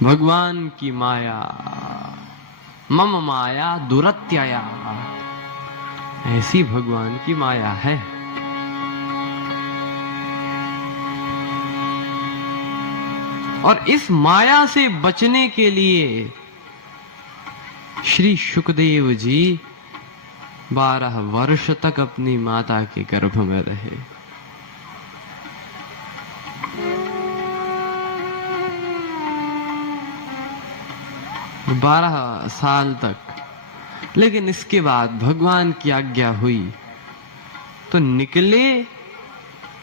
भगवान की माया, मम माया दुरत्यया, ऐसी भगवान की माया है। और इस माया से बचने के लिए श्री शुकदेव जी 12 वर्ष तक अपनी माता के गर्भ में रहे। बारह साल तक। लेकिन इसके बाद भगवान की आज्ञा हुई तो निकले,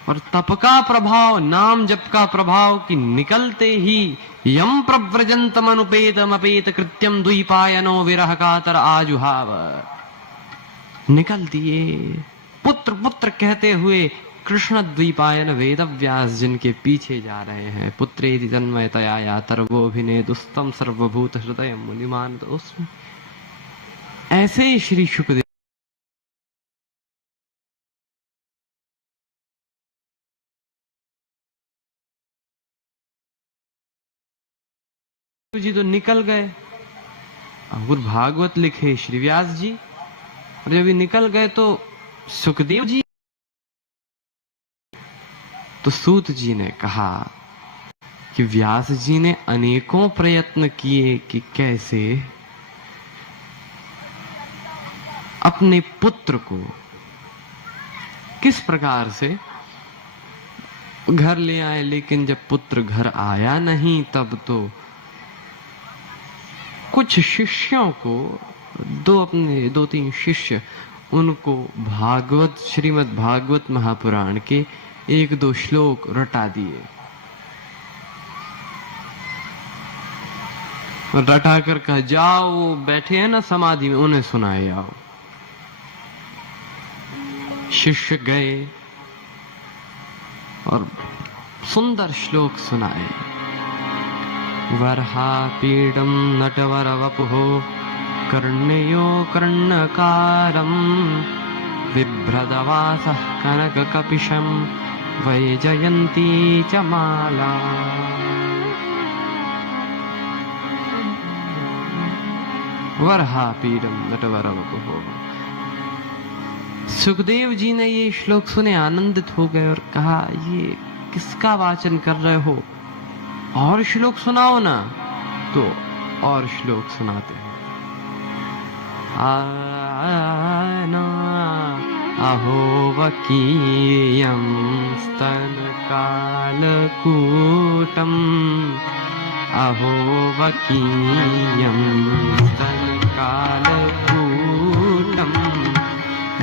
और तप का प्रभाव, नाम जप का प्रभाव कि निकलते ही यम प्रव्रजंतम अनुपेतम अपेत कृत्यम द्वीपायनो विरह कातर आजुहाव, निकल दिए पुत्र पुत्र कहते हुए कृष्ण द्वीपायन वेद व्यास जिनके पीछे जा रहे हैं। पुत्रेति तन्मयतया यातर्वोभिने दुस्तम सर्वभूत हृदय मुनिमान दोस्मि। ऐसे ही श्री शुकदेव जी तो निकल गए। और भागवत लिखे श्री व्यास जी, और जब निकल गए तो सुखदेव जी, तो सूत जी ने कहा कि व्यास जी ने अनेकों प्रयत्न किए कि कैसे अपने पुत्र को किस प्रकार से घर ले आए, लेकिन जब पुत्र घर आया नहीं तब तो कुछ शिष्यों को, अपने 2-3 शिष्य, उनको भागवत, श्रीमद् भागवत महापुराण के 1-2 श्लोक रटा दिए। रटा कर कहा जाओ, वो बैठे हैं ना समाधि में, उन्हें सुनाए आओ। शिष्य गए और सुंदर श्लोक सुनाए। वर्हापीडं नटवरवपुः कर्णयो कर्णकारं बिभ्रदवासः कनककपिशं वैजयन्ती च माला। वर्हापीडं नटवरवपुः। सुखदेव जी ने ये श्लोक सुने, आनंदित हो गए और कहा ये किसका वाचन कर रहे हो, और श्लोक सुनाओ ना। तो और श्लोक सुनाते हैं। आना अहो वकीयं स्तन कालकूटम, अहो वकीयं स्तन कालकूटम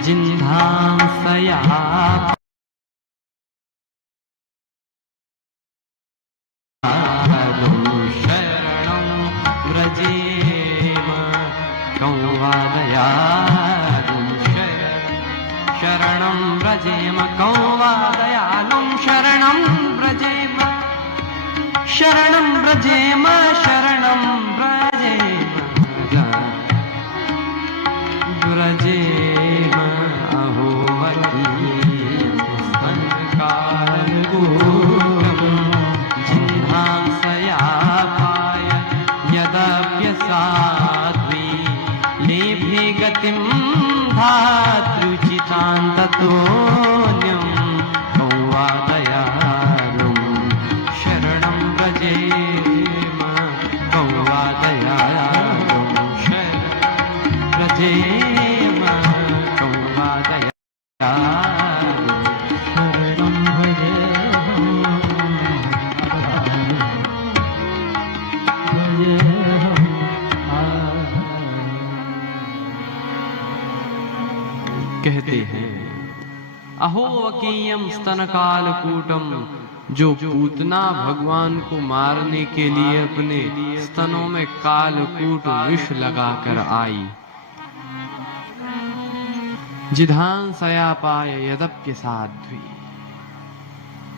जिन्धांसया शरणं व्रजेम कौवादयालुं, शरणं व्रजेम कौवादयालुं, शरणं व्रजेम, शरणं व्रजेम, शरणं व्रजेम, व्रजेम अहो वकीयं स्तन कालकूटं जिह्वांसयापाय यदप्यसाध्वी लेभे गतिं धातृचितां ततोऽन्यं कौवादयालुं, शरणं व्रजेम कौवादयालुं, शरणं व्रजेम कौवादयालुं, शरणं कहते हैं अहो वकीयम स्तन कालकूटम, जो पूतना भगवान को मारने के लिए अपने स्तनों में कालकूट विष लगाकर आई। जिधांसया पाय यदप्य साध्वी,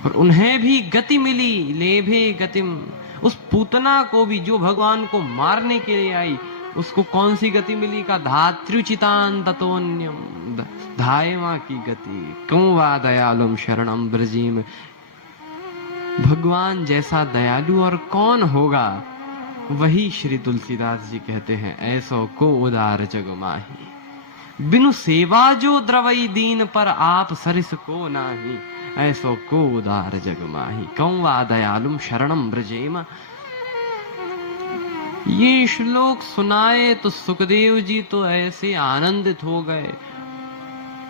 और उन्हें भी गति मिली। लेभे गतिम, उस पूतना को भी जो भगवान को मारने के लिए आई, उसको कौन सी गति मिली का धात्रुचितान ततोन्यम, धायमा की गति। कौवा दयालुम शरणम ब्रजीम, भगवान जैसा दयालु और कौन होगा वही श्री तुलसीदास जी कहते हैं, ऐसो को उदार जग माही, बिनु सेवा जो द्रवई दीन पर आप सरिस को नाही, ऐसो को उदार जग माही, कौवा दयालुम शरणम ब्रजेम। ये श्लोक सुनाए तो सुखदेव जी तो ऐसे आनंदित हो गए।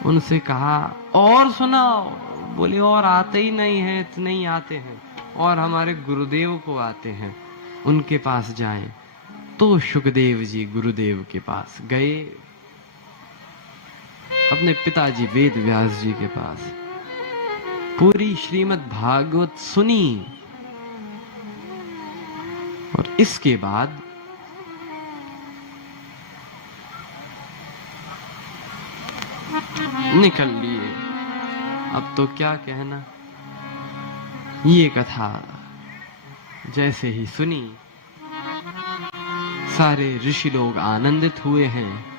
उनसे कहा और सुनाओ। बोले और आते ही नहीं है, इतने ही आते हैं, और हमारे गुरुदेव को आते हैं, उनके पास जाएं। तो सुखदेव जी गुरुदेव के पास गए, अपने पिताजी वेद व्यास जी के पास, पूरी श्रीमद् भागवत सुनी। और इसके बाद निकल लिए। अब तो क्या कहना, ये कथा जैसे ही सुनी, सारे ऋषि लोग आनंदित हुए हैं।